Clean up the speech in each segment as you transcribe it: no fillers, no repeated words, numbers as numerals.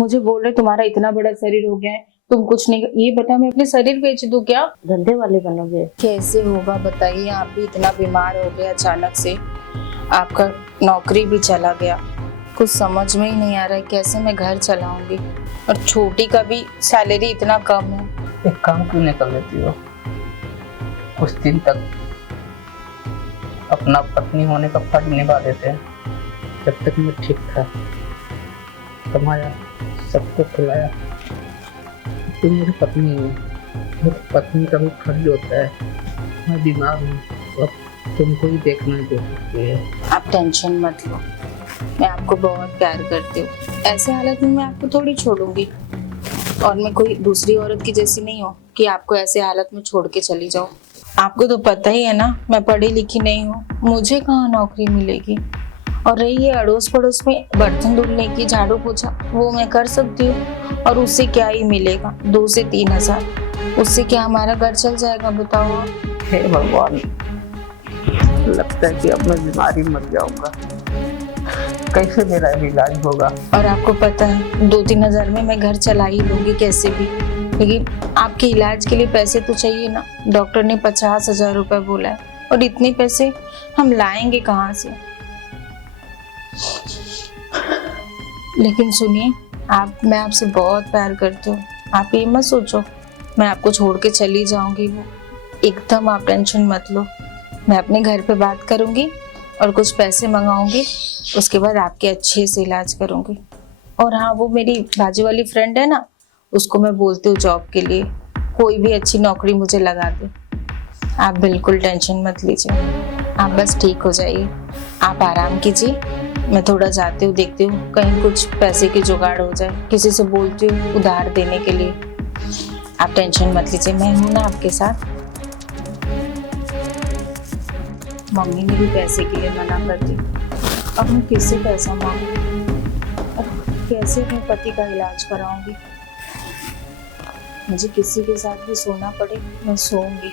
मुझे बोल रहे तुम्हारा इतना बड़ा शरीर हो गया है, तुम कुछ नहीं। ये बता मैं अपने शरीर बेच दूं क्या? धंधे वाले बनोगे? कैसे होगा बताइए, आप भी इतना बीमार हो गए अचानक से, आपका नौकरी भी चला गया, कुछ समझ में ही नहीं आ रहा है कैसे मैं घर चलाऊंगी, और छोटी का भी सैलरी इतना कम है। एक काम क्यों नहीं कर लेती हो? कुछ दिन तक अपना पत्नी होने का फर्ज निभा देते हैं। जब तक मैं ठीक था, कमाया, सबको खिलाया। तुम मेरी पत्नी हो, मेरी पत्नी का भी फर्ज होता है। मैं बीमार हूँ, अब तुमको ही देखना जरूरी है। आप टेंशन मत लो, मैं आपको बहुत प्यार करती हूँ। ऐसे हालत में मैं आपको थोड़ी छोड़ूंगी, और मैं कोई दूसरी औरत की जैसी नहीं हूँ कि आपको ऐसे हालत में छोड़ के चली जाऊँ। आपको तो पता ही है ना, मैं पढ़ी लिखी नहीं हूँ, मुझे कहाँ नौकरी मिलेगी। और रही है अड़ोस पड़ोस में बर्तन धुलने की, झाड़ू पोछा, वो मैं कर सकती हूँ, और उससे क्या ही मिलेगा, 2 से 3 हजार, उससे क्या हमारा घर चल जाएगा बताओ आप? हे भगवान, लगता है कि अब मैं बीमारी मर जाऊंगा। कैसे मेरा इलाज होगा? और आपको पता है 2-3 हजार में मैं घर चला ही लूंगी कैसे भी, लेकिन आपके इलाज के लिए पैसे तो चाहिए ना। डॉक्टर ने 50,000 रुपए बोला है, और इतने पैसे हम लाएंगे कहाँ से? लेकिन सुनिए मैं आपसे बहुत प्यार करती हूँ, आप ये मत सोचो मैं आपको छोड़ के चली जाऊंगी। वो एकदम आप टेंशन मत लो, मैं अपने घर पे बात करूंगी और कुछ पैसे मंगाऊंगी, उसके बाद आपके अच्छे से इलाज करूंगी। और हाँ, वो मेरी बाजू वाली फ्रेंड है ना, उसको मैं बोलती हूँ जॉब के लिए कोई भी अच्छी नौकरी मुझे लगा दे। आप बिल्कुल टेंशन मत लीजिए, आप बस ठीक हो जाइए, आप आराम कीजिए। मैं थोड़ा जाती हूँ, देखती हूँ कहीं कुछ पैसे की जुगाड़ हो जाए, किसी से बोलती हूँ उधार देने के लिए। आप टेंशन मत लीजिए, मैं हूँ ना आपके साथ। मम्मी ने भी पैसे के लिए मना कर दी, अब मैं किससे पैसा मांगूं? अब कैसे अपने पति का इलाज कराऊंगी? मुझे किसी के साथ भी सोना पड़े मैं सोऊंगी,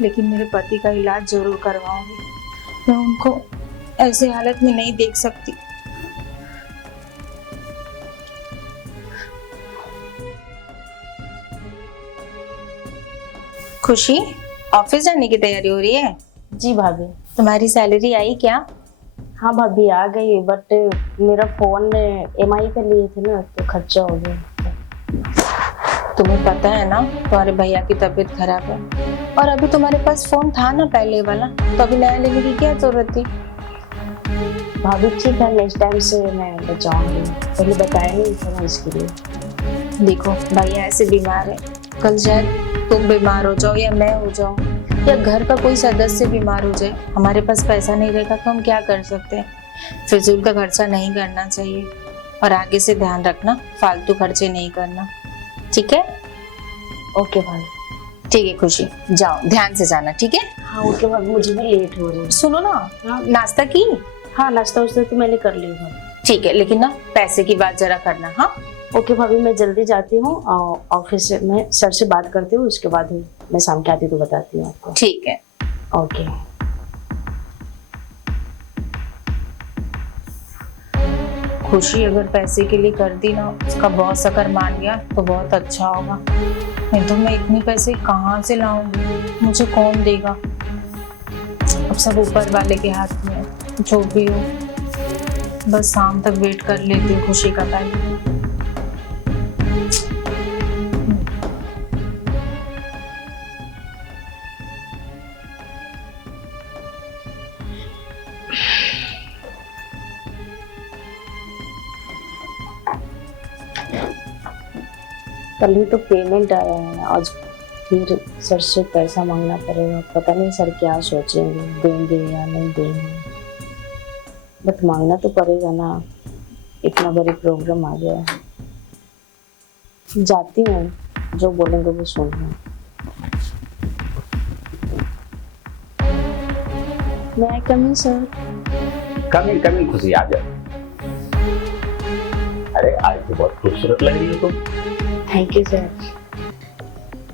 लेकिन मेरे पति का इलाज जरूर करवाऊंगी। मैं उनको ऐसे हालत में नहीं देख सकती। खुशी, ऑफिस जाने की तैयारी हो रही है? जी भाभी। तुम्हारी सैलरी आई क्या? हाँ भाभी आ गई, बट मेरा फोन EMI पे लिए थे ना, तो खर्चा हो गया। तुम्हें पता है ना तुम्हारे भैया की तबीयत खराब है, और अभी तुम्हारे पास फोन था ना पहले वाला, तो अभी नया लेने की क्या जरूरत थी? भाभी ठीक है, नेक्स्ट टाइम से मैं बचाऊंगी, पहले बताया नहीं था ना इसके लिए। देखो भैया ऐसे बीमार है, कल शायद तुम बीमार हो जाओ या मैं हो जाऊं, या घर का कोई सदस्य बीमार हो जाए, हमारे पास पैसा नहीं रहेगा तो हम क्या कर सकते हैं? फिजूल का खर्चा नहीं करना चाहिए, और आगे से ध्यान रखना फालतू खर्चे नहीं करना, ठीक है? ओके भाभी। ठीक है खुशी, जाओ ध्यान से जाना, ठीक है? हाँ ओके भाभी, मुझे भी लेट हो रही है। सुनो ना, नाश्ता की? हाँ नाश्ता वास्ता तो मैंने कर लिया भाभी। ठीक है, लेकिन ना पैसे की बात जरा करना। हाँ ओके भाभी, मैं जल्दी जाती हूँ, ऑफिस से मैं सर से बात करती हूँ, उसके बाद मैं शाम के आती तो बताती हूँ आपको। ठीक है। ओके। खुशी अगर पैसे के लिए कर दी ना, उसका बॉस अगर मान गया तो बहुत अच्छा होगा, नहीं तो मैं इतने पैसे कहाँ से लाऊंगी, मुझे कौन देगा? अब सब ऊपर वाले के हाथ में है, जो भी हो बस शाम तक वेट कर लेती हूँ खुशी का पहले। कल ही तो पेमेंट आया है, आज फिर सर से पैसा मांगना पड़ेगा। पता नहीं सर क्या सोचेंगे, देंगे या नहीं देंगे, बट मांगना तो पड़ेगा ना, इतना बड़ी प्रॉब्लम आ गया है। जाती हूँ, जो बोलेंगे वो सुनना। मैं आई कम इन सर? कमिंग खुशी, आ जाओ। अरे आज तो बहुत खूबसूरत लग रही हो तुम। Thank you sir.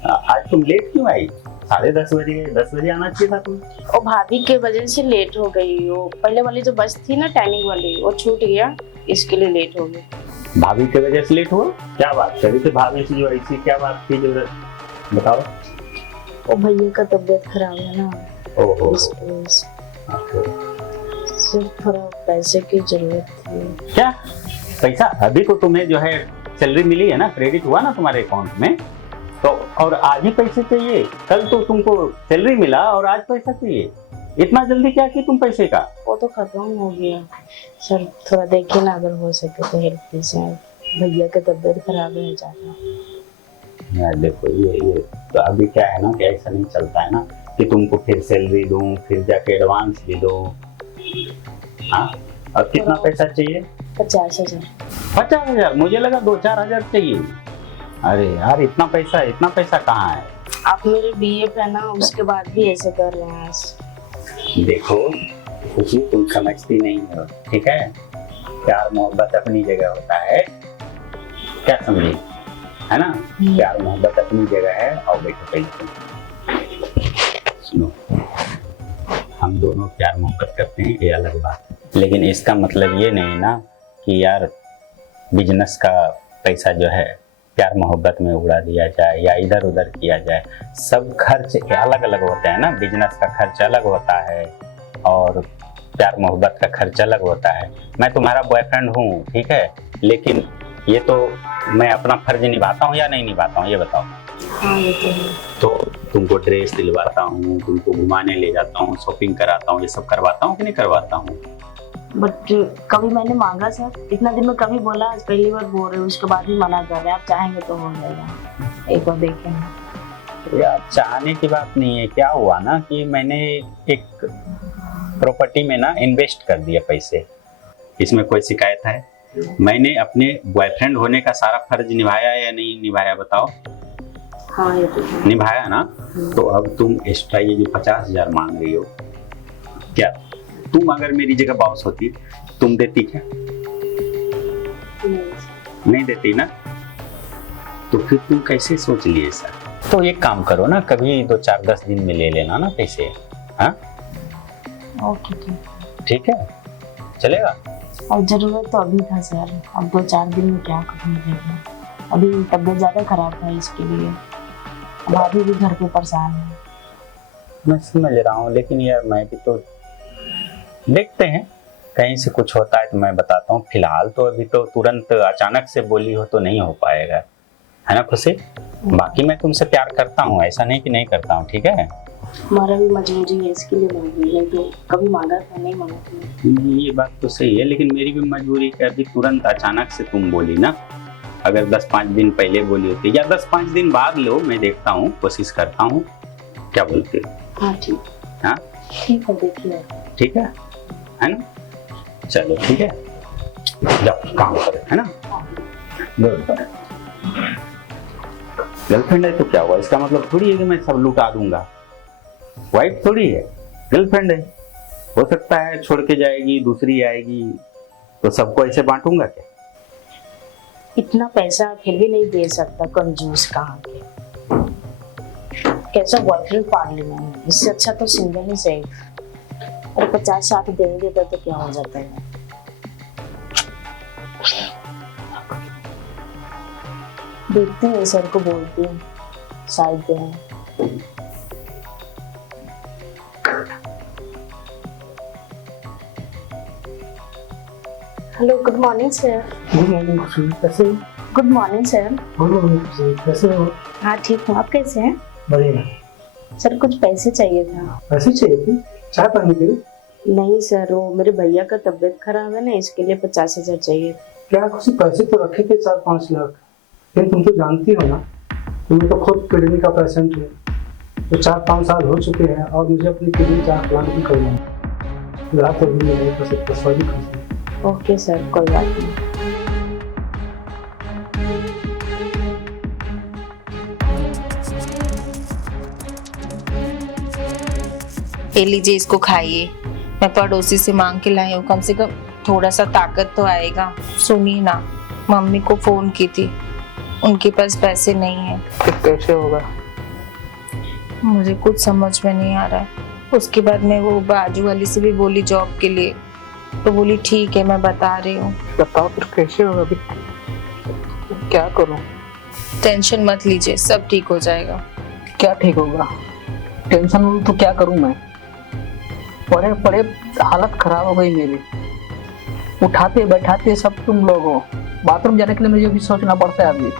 आज तुम लेट क्यों आई? 10:30 बजे गए, 10 बजे आना चाहिए था तुम। और भाभी के वजह से लेट हो गई। वो पहले वाली जो बस थी ना, टाइमिंग वाली, वो छूट गया, इसके लिए लेट हो गई। भाभी की वजह से लेट हुआ? क्या बात कर रही थी भाभी से, जो ऐसी क्या बात की जरूरत, बताओ। वो भैया का तबीयत खराब है ना, ओहो, इस वजह से सिर्फ थोड़ा पैसे की जरूरत थी। क्या पैसा? अभी तो तुम्हें जो है सैलरी मिली है ना, क्रेडिट हुआ ना तुम्हारे अकाउंट में, तो और आज ही पैसे चाहिए? कल तो तुमको सैलरी मिला और आज पैसा चाहिए? इतना जल्दी क्या की तुम पैसे का? वो तो खत्म हो गया सर, थोड़ा देखिए ना, अगर हो सके तो हेल्प कीजिए, भैया की तबीयत खराब है ज्यादा। यार देखो ये तो अभी क्या है ना कि ऐसा नहीं चलता है ना कि तुमको फिर सैलरी दूं, फिर जाके एडवांस भी दो। हाँ, और कितना पैसा चाहिए? 50,000। 50,000? मुझे लगा 2-4 हजार चाहिए। अरे यार, इतना पैसा कहाँ है? आप मेरे BF है ना, उसके बाद भी ऐसे कर रहे हैं। देखो खुशी, तुम समझती नहीं हो, ठीक है? प्यार मोहब्बत अपनी जगह होता है, क्या समझी, है ना? प्यार मोहब्बत अपनी जगह है। और देखो पैसे सुनो, हम दोनों प्यार मोहब्बत करते हैं, ये अलग बात है, लेकिन इसका मतलब ये नहीं ना कि यार बिजनेस का पैसा जो है प्यार मोहब्बत में उड़ा दिया जाए या इधर उधर किया जाए। सब खर्च अलग अलग होते हैं ना, बिजनेस का खर्च अलग होता है और प्यार मोहब्बत का खर्च अलग होता है। मैं तुम्हारा बॉयफ्रेंड हूँ, ठीक है, लेकिन ये तो मैं अपना फर्ज निभाता हूँ या नहीं निभाता हूँ, ये बताओ। हाँ ये तो है। तो तुमको ड्रेस दिलवाता हूँ, तुमको घुमाने ले जाता हूँ, शॉपिंग कराता हूँ, ये सब करवाता हूँ कि नहीं करवाता हूँ? बट कभी मैंने मांगा सर, इतना दिन में कभी बोला? आज पहली बार बोल रहे हो, उसके बाद भी मना कर रहे हैं। आप चाहेंगे तो हो जाएगा, एक बार देखें। यार चाहने की बात नहीं है, क्या हुआ ना कि मैंने एक प्रॉपर्टी में ना इन्वेस्ट कर दिया पैसे, इसमें कोई शिकायत है? मैंने अपने बॉयफ्रेंड होने का सारा फर्ज निभाया या नहीं निभाया, बताओ? हाँ ये तो है। निभाया ना? तो अब तुम एक्स्ट्रा ये जो 50,000 मांग रही हो, क्या तुम अगर मेरी जगह बॉस होती तुम देती क्या? नहीं देती ना? तो फिर तुम कैसे सोच लिए ऐसा? तो एक काम करो ना, कभी 2-4-10 दिन में ले लेना ना पैसे। हाँ ओके ठीक। ठीक है, चलेगा? और जरूरत तो अभी था सर, अब 2-4 दिन में क्या करूँगा? अभी तबीयत ज्यादा खराब है, इसके लिए भाभी भी घर पे परेशान है। मैं समझ रहा हूँ, लेकिन यार मैं भी तो देखते हैं, कहीं से कुछ होता है तो मैं बताता हूँ। फिलहाल तो अभी तो तुरंत अचानक से बोली हो तो नहीं हो पाएगा, है ना खुशी? बाकी मैं तुमसे प्यार करता हूँ, ऐसा नहीं कि नहीं करता हूँ, ठीक है? हमारा भी मजबूरी है, इसके लिए मांगी है, तो कभी मांगा था नहीं मांगा था। ये बात तो सही है, लेकिन मेरी भी मजबूरी है। अभी तुरंत अचानक से तुम बोली ना, अगर 10-5 दिन पहले बोली होती या 10-5 दिन बाद लो, मैं देखता हूँ, कोशिश करता हूँ, क्या बोलते हो? हाँ ठीक। हाँ ठीक है, देखिए। ठीक है ना? चलो ठीक है, जाओ काम करो, है ना? गर्लफ्रेंड है तो क्या हुआ, इसका मतलब थोड़ी है कि मैं सब लुटा दूंगा। वाइफ थोड़ी है, गर्लफ्रेंड है। हो सकता है छोड़ के जाएगी, दूसरी आएगी, तो सबको ऐसे बांटूंगा क्या? इतना पैसा फिर भी नहीं दे सकता, कंजूस कहाँ के। कैसा बॉयफ्रेंड पाल लेना है, इससे अच्छा तो सिंगल ही सही। और 50-60 दे देता तो क्या हो जाता है। देखते हैं, सर को बोलती हूँ, शायद दें। Hello, good morning sir. Good morning खुशी, कैसे हो? Good morning sir. Good morning खुशी, कैसे हो? हाँ ठीक हूँ, आप कैसे हैं? बढ़िया। सर कुछ पैसे चाहिए था। पैसे चाहिए थे? चाय पानी के लिए? नहीं सर, वो मेरे भैया का तबीयत खराब है ना, इसके लिए 50,000 चाहिए। क्या खुशी, पैसे तो रखे थे 4-5 लाख, लेकिन तुम तो जानती हो ना, तुम्हें तो खुद किडनी का पेशेंट है, तो 4-5 साल हो चुके हैं और मुझे अपनी किडनी का प्लांट भी करना है। रात अभी नहीं कर सकता, सॉरी खुशी। ओके सर, कोई बात नहीं। ले लीजिए, इसको खाइए, मैं पड़ोसी से मांग के लाई हूँ, कम से कम थोड़ा सा ताकत तो आएगा। सुनिए ना, मम्मी को फोन की थी, उनके पास पैसे नहीं है। फिर कैसे होगा? मुझे कुछ समझ में नहीं आ रहा है। उसके बाद मैं वो बाजू वाली से भी बोली जॉब के लिए, तो बोली ठीक है मैं बता रही हूँ। बताओ फिर कैसे होगा? अभी क्या करूं? टेंशन मत लीजिए, सब ठीक हो जाएगा। क्या ठीक होगा? टेंशन हो तो क्या करूं मैं? पड़े पड़े हालत खराब हो गई मेरी। उठाते बैठाते सब तुम लोग हो। बाथरूम जाने के लिए मुझे भी सोचना पड़ता है अभी।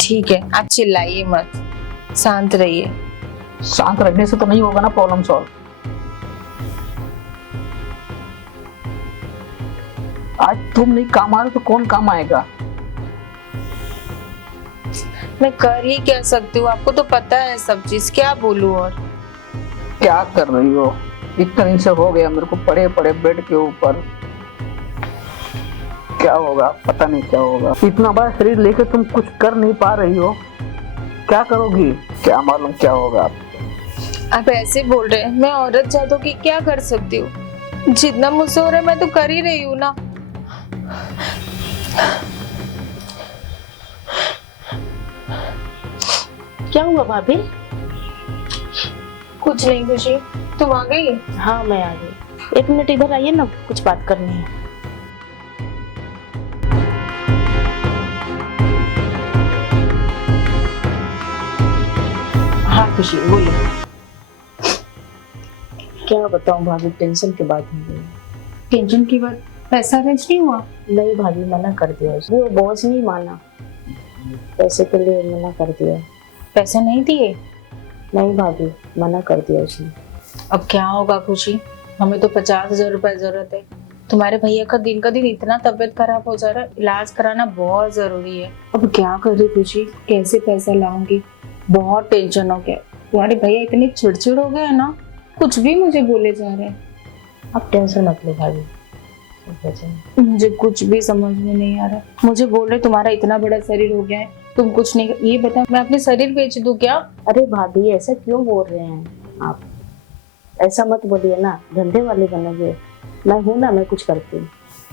ठीक है, आप चिल्लाइए मत, शांत रहिए। शांत रहने से तो नहीं होगा ना प्रॉब्लम सॉल्व। आज तुम नहीं काम आ रहे तो कौन काम आएगा? मैं कर ही क्या सकती हूँ, आपको तो पता है सब चीज, क्या बोलूं और। क्या कर रही हो? इतना दिन से हो गया मेरे को पड़े पड़े बेड के ऊपर। क्या होगा पता नहीं क्या होगा। इतना बड़ा शरीर लेकर तुम कुछ कर नहीं पा रही हो, क्या करोगी? क्या मालूम क्या होगा। आप ऐसे बोल रहे हैं, मैं औरत जातों की क्या कर सकती हूँ? जितना मुझसे हो रहा है मैं तो कर ही रही हूँ ना। क्या हुआ भाभी? कुछ नहीं खुशी, तुम आ गई? हाँ मैं आ गई। 1 मिनट इधर आइए ना, कुछ बात करनी है। हाँ खुशी बोलिए। क्या बताऊं भाभी, टेंशन की बात हो गई। टेंशन की बात? पैसा अरेंज नहीं हुआ? नहीं भाभी, मना कर दिया उसने। वो बॉस नहीं माना, पैसे के लिए मना कर दिया। पैसे नहीं दिए? नहीं भाभी, मना कर दिया उसने। अब क्या होगा खुशी, हमें तो 50,000 रुपए जरूरत है। तुम्हारे भैया का दिन इतना तबीयत खराब हो जा रहा है, इलाज कराना बहुत जरूरी है। अब क्या करूँ खुशी, कैसे पैसा लाऊंगी? बहुत टेंशन हो गया। तुम्हारे भैया इतने चिड़चिड़ हो गए हैं ना, कुछ भी मुझे बोले जा रहे हैं। आप टेंशन मत लो भाभी। मुझे कुछ भी समझ में नहीं आ रहा। मुझे बोल रहे तुम्हारा इतना बड़ा शरीर हो गया है, तुम कुछ नहीं। ये बता, मैं अपने शरीर बेच दूं क्या? अरे भाभी ऐसा क्यों बोल रहे हैं आप? ऐसा मत बोलिए ना, धंधे वाले बनोगे। मैं हूं ना, मैं कुछ करती हूँ।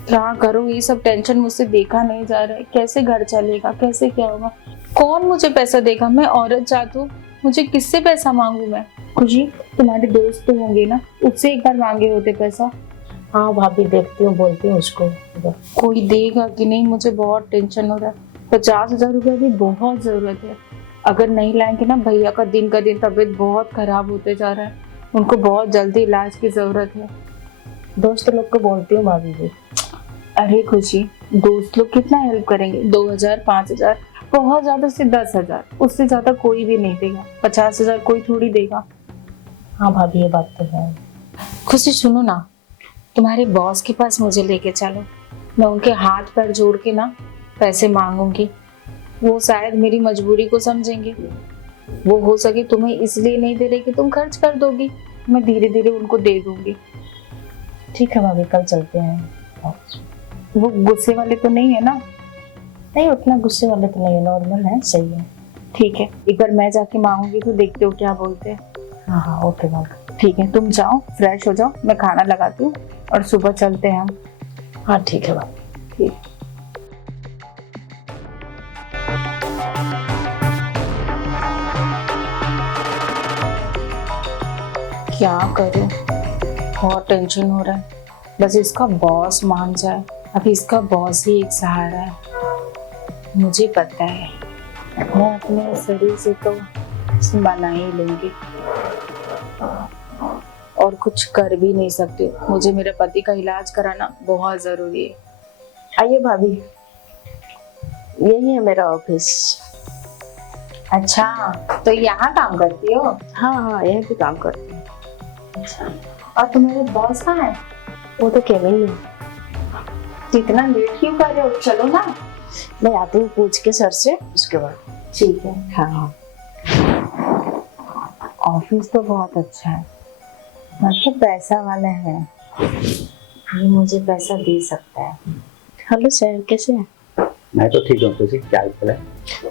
क्या करूँ, ये सब टेंशन मुझसे देखा नहीं जा रहा है। कैसे घर चलेगा, कैसे क्या होगा? कौन मुझे पैसा देगा? मैं औरत जात हूँ, मुझे किससे पैसा मांगू मैं? खुशी, तुम्हारे दोस्त तो होंगे ना, उससे एक बार मांगे होते पैसा। हाँ भाभी, देखती हूँ, बोलती हूँ उसको। कोई देगा कि नहीं, मुझे बहुत टेंशन हो रहा है। 50,000 रुपये भी बहुत जरूरत है। अगर नहीं लाएंगे ना, भैया का दिन तबीयत बहुत खराब होते जा रहा है, उनको बहुत जल्दी इलाज की जरूरत है। दोस्त लोग को बोलती हूँ भाभी जी। अरे खुशी, दोस्त लोग कितना हेल्प करेंगे? 2,000 5,000, बहुत ज्यादा से 10,000, उससे ज्यादा कोई भी नहीं देगा। 50,000 कोई थोड़ी देगा। हाँ भाभी, ये बात तो है। खुशी सुनो ना, तुम्हारे बॉस के पास मुझे लेके चलो। मैं उनके हाथ पैर जोड़ के ना पैसे मांगूंगी, वो शायद मेरी मजबूरी को समझेंगे। वो हो सके तुम्हें इसलिए नहीं दे रहे कि तुम खर्च कर दोगी, मैं धीरे धीरे उनको दे दूंगी। ठीक है भाभी, कल चलते हैं। वो गुस्से वाले तो नहीं है ना? नहीं, उतना गुस्से वाले तो नहीं है, नॉर्मल है, सही है। ठीक है, एक बार मैं जाके मांगूंगी तो देखते हो क्या बोलते हैं। हाँ हाँ ओके भाभी। ठीक है, तुम जाओ फ्रेश हो जाओ, मैं खाना लगाती हूँ और सुबह चलते हैं हम। हाँ ठीक है भाभी। ठीक। क्या करूं, बहुत टेंशन हो रहा है। बस इसका बॉस मान जाए, अभी इसका बॉस ही एक सहारा है। मुझे पता है मैं अपने शरीर से तो बना ही लूंगी और कुछ कर भी नहीं सकती। मुझे मेरे पति का इलाज कराना बहुत जरूरी है। आइए भाभी, यही है मेरा ऑफिस। अच्छा, तो यहाँ काम करती हो? हाँ हाँ, यहीं पे काम करती हूँ। अच्छा, और तुम्हारे बॉस कहाँ है? वो तो केबिन में। तो इतना लेट क्यों कर रहे हो? चलो ना। मैं आती हूँ पूछ के सर से, उसके बाद। ठीक है। हाँ, ऑफिस तो बहुत अच्छा है, मतलब पैसा वाला है, ये मुझे पैसा दे सकता है। हेलो सर, कैसे हैं? मैं तो ठीक हूँ। तुझे क्या हाल है?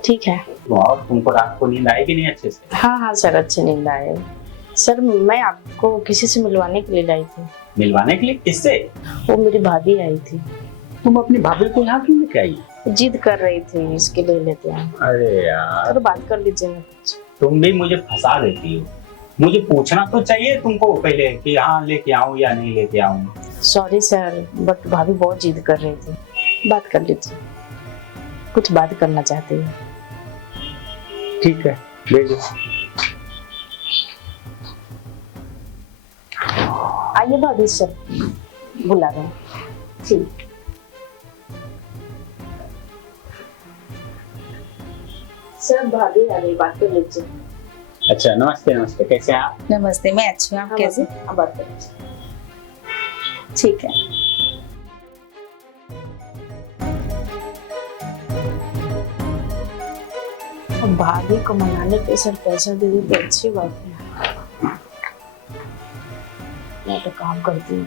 ठीक है। और तुमको रात को नींद आएगी नहीं अच्छे से? हाँ हाँ सर, अच्छे नींद आए। सर मैं आपको किसी से मिलवाने के लिए लाई थी। मिलवाने के लिए? किससे? वो मेरी भाभी आई थी। तुम अपनी भाभी को यहाँ क्यों लेके आई? जिद कर रही थी, इसके लिए लेते हैं। अरे यार, सर बात कर लीजिए ना। तुम भी मुझे फंसा देती हो। मुझे पूछना तो चाहिए तुमको पहले कि हाँ लेके आऊं या नहीं लेके आऊं। सॉरी सर, बट भाभी बहुत जिद कर रही थी। बात कर लीजिए, कुछ बात करना चाहते हैं। ठीक है, भेजो। आइए भाभी, सर बुला रहे हैं। ठीक। सर भाभी आ गई, बात कर लीजिए। अच्छा, नमस्ते नमस्ते, कैसे हैं आप? नमस्ते, मैं अच्छी हूँ, आप कैसे? आप बात कर लीजिए। ठीक है। अब भाभी को मनाने पे सर पैसा दे दी तो अच्छी बात है। मैं तो काम करती हूँ।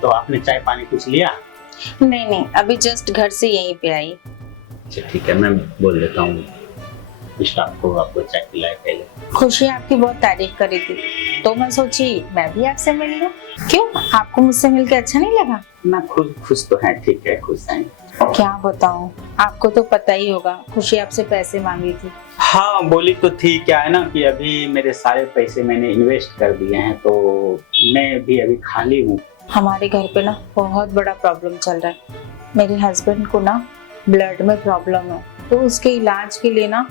तो आपने चाय पानी कुछ लिया? नहीं नहीं, अभी जस्ट घर से यहीं पे आई। अच्छा ठीक है, मैं बोल देता हूँ स्टाफ को आपको चाय पिलाए पहले। खुशी आपकी बहुत तारीफ करी थी, तो मैं सोची मैं भी आपसे मिल लूं। क्यों, आपको मुझसे मिलकर अच्छा नहीं लगा? ना खुश तो है, ठीक है, खुश हैं। क्या बताऊं, आपको तो पता ही होगा, खुशी आपसे पैसे मांगी थी। हाँ बोली तो थी, क्या है ना कि अभी मेरे सारे पैसे मैंने इन्वेस्ट कर दिए हैं, तो मैं भी अभी खाली हूँ। हमारे घर पे ना बहुत बड़ा प्रॉब्लम चल रहा है। मेरे हस्बैंड को ना ब्लड में प्रॉब्लम है, तो उसके इलाज के लिए ना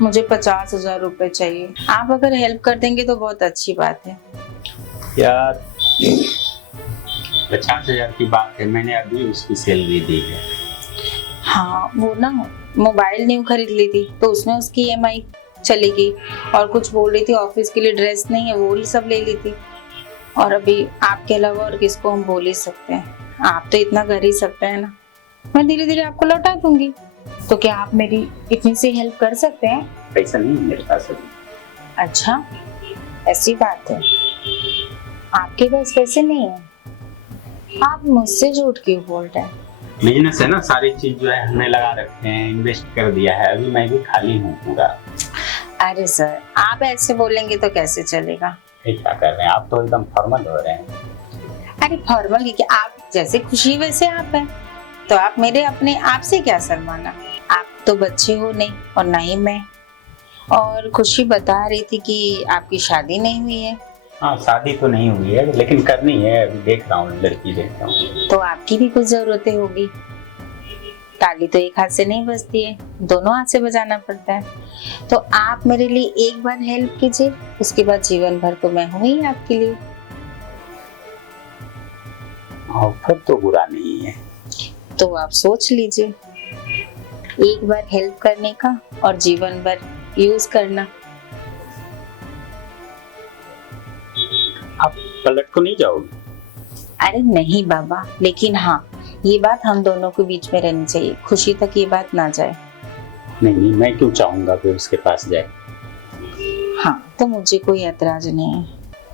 मुझे 50,000 रुपए चाहिए। आप अगर हेल्प कर देंगे तो बहुत अच्छी बात है। यार 50,000 की बात है, मैंने अभी उसकी सैलरी दी है। हाँ, वो ना मोबाइल न्यू खरीद ली थी, तो उसमें उसकी EMI चली गई, और कुछ बोल रही थी ऑफिस के लिए ड्रेस नहीं है, वो ही सब ले ली थी। और अभी आपके अलावा और किसको हम बोल ही सकते हैं, आप तो इतना कर ही सकते हैं ना। मैं धीरे धीरे आपको लौटा दूंगी, तो क्या आप मेरी इतनी सी हेल्प कर सकते हैं? पैसा नहीं है मेरे पास अभी। अच्छा, ऐसी बात है, आपके पास पैसे नहीं है? आप मुझसे झूठ क्यों बोल रहे हैं? बिजनेस है ना, सारी चीज जो है हमने लगा रखे हैं, इन्वेस्ट कर दिया है, अभी मैं भी खाली हूँ पूरा। अरे सर, आप ऐसे बोलेंगे तो कैसे चलेगा? ये क्या कर रहे हैं आप, तो एकदम फॉर्मल हो रहे हैं। अरे फॉर्मल की क्या, आप जैसे खुशी वैसे आप हैं, तो आप मेरे अपने आप से क्या शर्माना। आप तो बच्चे हो नहीं, और ना ही मैं। और खुशी बता रही थी कि आपकी शादी नहीं हुई है। हाँ शादी तो नहीं हुई है, लेकिन करनी है, अभी देख रहा हूँ, लड़की देख रहा हूँ। तो आपकी भी कुछ जरूरतें होगी। ताली तो एक हाथ से नहीं बजती है, दोनों हाथ से बजाना पड़ता है। तो आप मेरे लिए एक बार हेल्प कीजिए, उसके बाद जीवन भर तो मैं हूँ ही आपके लिए। ऑफर तो बुरा नहीं है। तो आप सोच लीजिए, एक बार हेल्प करने का और जीवन भर यूज करना। आप पलट को नहीं जाओगे? अरे नहीं बाबा, लेकिन हाँ, ये बात हम दोनों के बीच में रहनी चाहिए, खुशी तक ये बात ना जाए। नहीं, मैं क्यों चाहूंगा कि उसके पास जाए। हाँ, तो मुझे कोई ऐतराज नहीं है।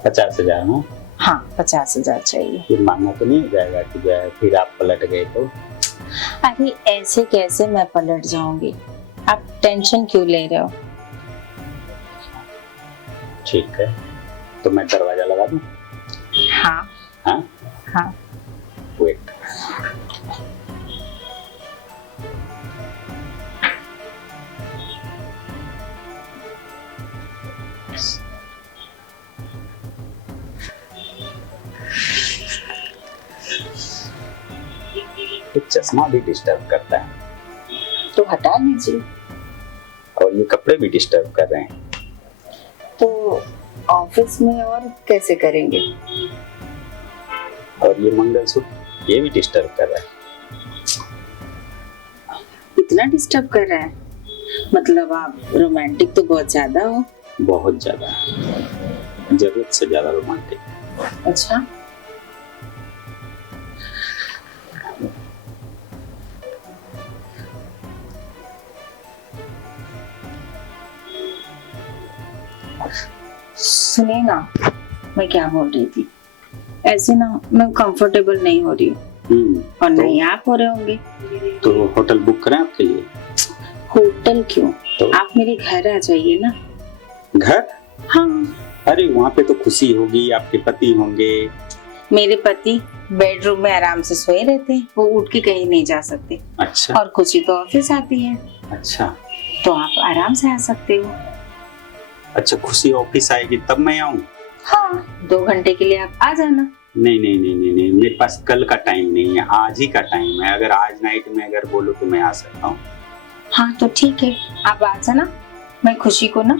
50,000 ना? हाँ, 50,000 चाहिए। फिर मानना तो नहीं हो जाएगा कि जो है फिर आप पलट गए तो? अरे ऐसे कैसे मैं पलट जाऊंगी, आप टेंशन क्यों ले रहे हो? ठीक है, तो मैं दरवाजा लगा दूं? हाँ हाँ हाँ। वेट। ये चश्मा भी डिस्टर्ब करता है, तो हटा लीजिए। और ये कपड़े भी डिस्टर्ब कर रहे हैं। तो ऑफिस में और कैसे करेंगे? और ये मंगलसूत्र, ये भी डिस्टर्ब कर रहा है। इतना डिस्टर्ब कर रहा है? मतलब आप रोमांटिक तो बहुत ज्यादा हो। बहुत ज्यादा, जरूरत से ज्यादा रोमांटिक। अच्छा, सुनिए ना, मैं क्या बोल रही थी, ऐसे ना मैं कंफर्टेबल नहीं हो रही हूँ, और नहीं आप हो रहे होंगे। तो होटल बुक करें आपके लिए? होटल क्यों, तो आप मेरे घर आ जाइए ना। घर? हाँ, अरे वहाँ पे तो खुशी होगी, आपके पति होंगे। मेरे पति बेडरूम में आराम से सोए रहते हैं, वो उठ के कहीं नहीं जा सकते। अच्छा और खुशी तो ऑफिस आती है, अच्छा तो आप आराम से आ सकते हो। अच्छा, खुशी ऑफिस आएगी तब मैं आऊँ? हाँ, 2 घंटे के लिए आप आ जाना। नहीं नहीं नहीं नहीं नहीं, मेरे पास कल का टाइम नहीं है, आज ही का टाइम है। अगर आज नाइट में अगर बोलो तो मैं आ सकता हूँ। हाँ तो ठीक है, आप आ जाना। मैं खुशी को ना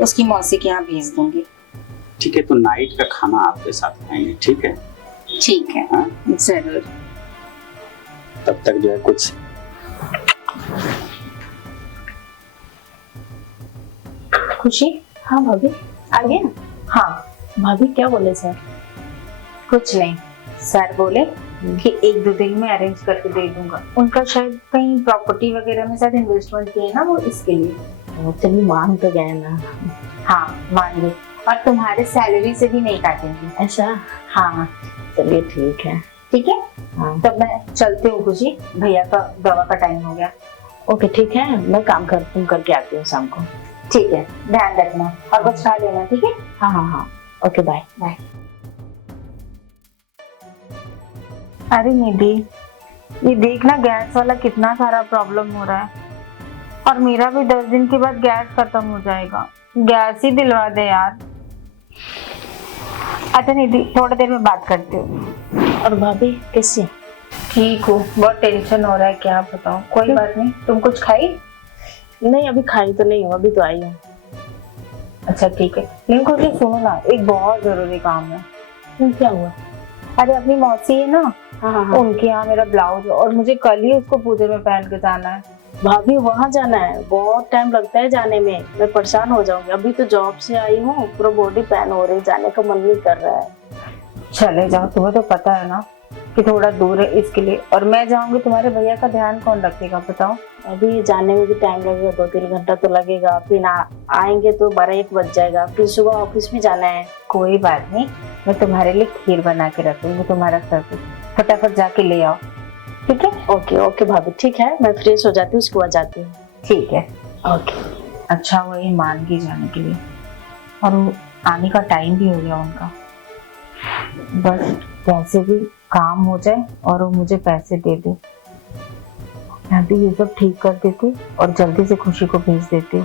उसकी मौसी के यहाँ भेज दूंगी। ठीक है, तो नाइट का खाना आपके साथ खाएंगे, ठीक है? ठीक है, हाँ, जरूर। तब तक जो है कुछ खुशी, हाँ भाभी। आ गया? हाँ, भाभी क्या बोले सर? कुछ नहीं। सर बोले कि 1-2 दिन में अरेंज करके दे दूंगा। उनका शायद कहीं प्रॉपर्टी वगैरह में शायद इन्वेस्टमेंट किए ना, वो इसके लिए। चलिए मान तो गए ना। हाँ मान गए, और तुम्हारे सैलरी से भी नहीं काटेंगे। ऐसा? हाँ चलिए ठीक है। ठीक है, हाँ तब मैं चलती हूँ खुशी, भैया का दवा का टाइम हो गया। ओके ठीक है, मैं काम करके आती हूँ शाम को। ठीक है, ध्यान रखना और कुछ खा लेना, ठीक है? हाँ हाँ हाँ, ओके बाय। बाय। अरे निधि, ये देखना गैस वाला कितना सारा प्रॉब्लम हो रहा है, और मेरा भी 10 दिन के बाद गैस खत्म हो जाएगा। गैस ही दिलवा दे यार। अच्छा निधि, थोड़ी देर में बात करती हूँ। और भाभी कैसी? ठीक हूँ, बहुत टेंशन हो रहा है, क्या बताऊँ। कोई बात नहीं, तुम कुछ खाई? नहीं अभी खाई तो नहीं हूँ, अभी तो आई हूँ। अच्छा ठीक है, लेकिन कुछ सुनो ना, एक बहुत जरूरी काम है। क्या हुआ? अरे अपनी मौसी है ना, हाँ हाँ हाँ। उनके यहाँ मेरा ब्लाउज, और मुझे कल ही उसको पूजे में पहन के जाना है। भाभी वहाँ जाना है? बहुत टाइम लगता है जाने में, मैं परेशान हो जाऊंगी। अभी तो जॉब से आई हूँ, पूरा बॉडी पेन हो रही, जाने का मन नहीं कर रहा है। चले जाओ, तुम्हें तो पता है ना कि थोड़ा दूर है इसके लिए, और मैं जाऊंगी तुम्हारे भैया का ध्यान कौन रखेगा बताओ? अभी जाने में भी टाइम लगेगा, 2-3 घंटा तो लगेगा। फिर आएंगे तो 12-1 बज जाएगा, फिर सुबह ऑफिस भी जाना है। कोई बात नहीं, मैं तुम्हारे लिए खीर बना के रखूंगी तुम्हारा सर पे, फटाफट जाके ले आओ, ठीक है? ओके ओके भाभी, ठीक है, मैं फ्रेश हो जाती हूँ, उसके बाद जाती हूँ। ठीक है। ओके। अच्छा वही मान के जाने के लिए, और वो आने का टाइम भी हो गया उनका। बस कैसे भी काम हो जाए और वो मुझे पैसे दे दे, मैं भी ये सब ठीक कर देती और जल्दी से खुशी को भेज देती।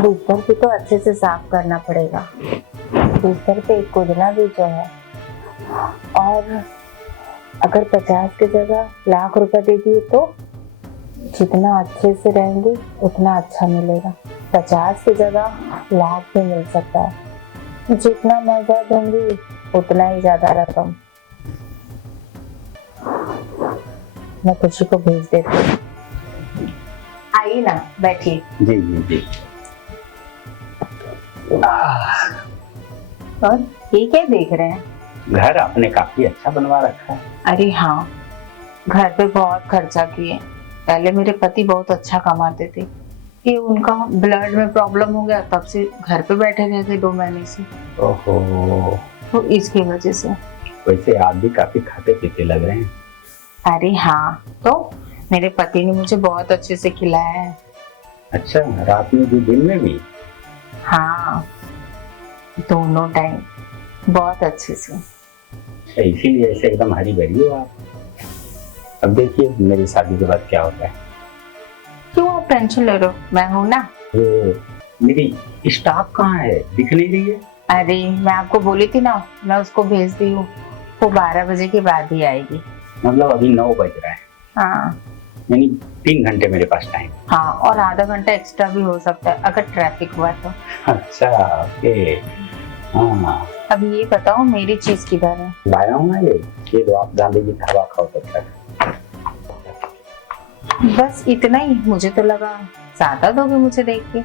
बिस्तर भी तो अच्छे से साफ करना पड़ेगा, बिस्तर पे एक कुदना भी जो है। और अगर 50 की जगह लाख रुपए दे दिए तो जितना अच्छे से रहेंगे उतना अच्छा मिलेगा। 50 की जगह लाख भी मिल सकता है, जितना मजा दूंगी उतना ही ज्यादा रकम। मैं खुशी को भेज देती हूँ। आइए ना, बैठिए। जी जी जी। और ये क्या देख रहे हैं? घर आपने काफी अच्छा बनवा रखा है। अरे हाँ, घर पे बहुत खर्चा किए। पहले मेरे पति बहुत अच्छा कमाते थे, ये उनका ब्लड में प्रॉब्लम हो गया, तब से घर पे बैठे रहते 2 महीने से। ओहो, तो इसकी वजह से। वैसे आप भी काफी खाते पीते लग रहे हैं। अरे हाँ, तो मेरे पति ने मुझे बहुत अच्छे से खिलाया है। अच्छा, रात में भी दिन में भी? हाँ, दोनों टाइम बहुत अच्छे से। अच्छा, इसीलिए ऐसे एकदम हरी भरी हो आप। अब देखिए मेरी शादी के बाद क्या होता है। क्यों आप टेंशन ले रहे हो, मैं हूँ ना। वो मेरी स्टाफ कहाँ है, दिख नहीं रही है? अरे मैं आपको बोली थी ना, मैं उसको भेज दी हूँ, वो 12 बजे के बाद ही आएगी। मतलब अभी 9 बज रहा है, हाँ यानी 3 घंटे मेरे पास टाइम। हाँ, और आधा घंटा एक्स्ट्रा भी हो सकता है अगर ट्रैफिक हुआ तो। अच्छा ओके। हाँ, अब ये बताओ मेरी चीज किधर है? लाया हूँ ना ये लो, आप गांधी जी का हवा खाओ तब तक। बस इतना ही? मुझे तो लगा ज्यादा दोगे मुझे देख के।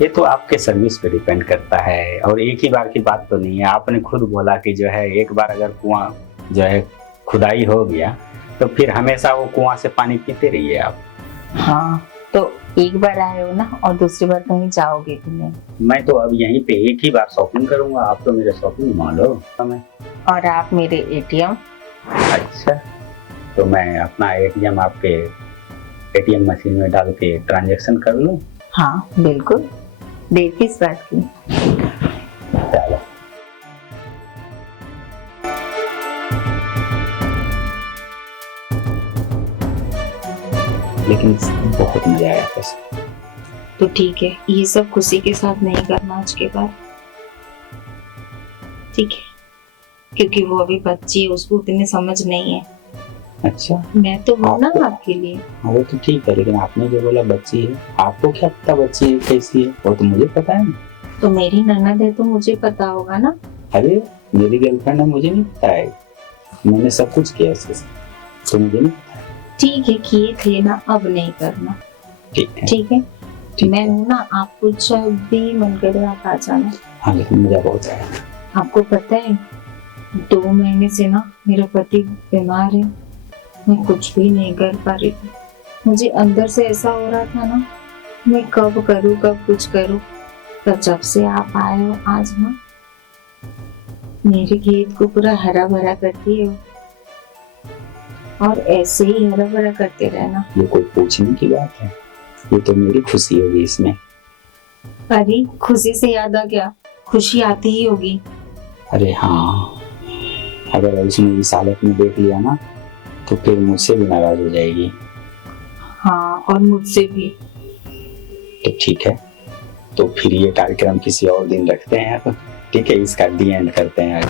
ये तो आपके सर्विस पे डिपेंड करता है, और एक ही बार की बात तो नहीं है। आपने खुद बोला कि जो है एक बार अगर कुआं जो है खुदाई हो गया तो फिर हमेशा वो कुआं से पानी पीते रहिए आप। हाँ, तो एक बार आए हो ना, और दूसरी बार कहीं जाओगे कि नहीं? मैं तो अब यहीं पे एक ही बार शॉपिंग करूंगा, आप तो मेरे शॉपिंग मॉल हो समय। और आप मेरे एटीएम। अच्छा, तो मैं अपना एटीएम आपके एटीएम मशीन में डाल के ट्रांजैक्शन कर लूं? हाँ बिल्कुल, देर किस बात की। चलो। लेकिन बहुत मजा आया बस। तो ठीक है, ये सब खुशी के साथ नहीं करना आज के बाद, ठीक है? क्योंकि वो अभी बच्ची है, उसको उतनी समझ नहीं है। अच्छा मैं तो हूँ ना आपके लिए। हाँ, वो तो ठीक है, लेकिन आपने जो बोला बच्ची है, आपको क्या पता बच्ची है कैसी है? वो तो मुझे पता है ना। तो मेरी ननद है तो मुझे पता होगा ना। अरे मेरी गर्लफ्रेंड है, मुझे नहीं पता है, मैंने सब कुछ किया उसके साथ, तो मुझे नहीं पता। ठीक है, किए थे ना, अब नहीं करना, ठीक है ठीक है? ठीक मैं है। हूँ ना, आपको जब भी मन करे आप आ जाना। हाँ लेकिन मजा बहुत आया। आपको पता है 2 महीने से ना मेरा पति बीमार है, मैं कुछ भी नहीं कर पा रही थी। मुझे अंदर से ऐसा हो रहा था ना, मैं कब करूँ कब कुछ करूँ, पर जब से आप आए हो आज ना, मेरे खेत को पूरा हरा भरा कर दिए हो, और ऐसे ही हरा भरा करते रहना। ये कोई पूछने की बात है? ये तो मेरी खुशी होगी इसमें। अरे खुशी से याद आ गया, खुशी आती ही होगी। अरे हाँ, अगर उसने इस हालत में देख लिया ना तो फिर मुझसे भी नाराज हो जाएगी। हाँ, और मुझसे भी। तो ठीक है, तो फिर ये कार्यक्रम किसी और दिन रखते हैं। अब ठीक है, इसका डी एंड करते हैं आज।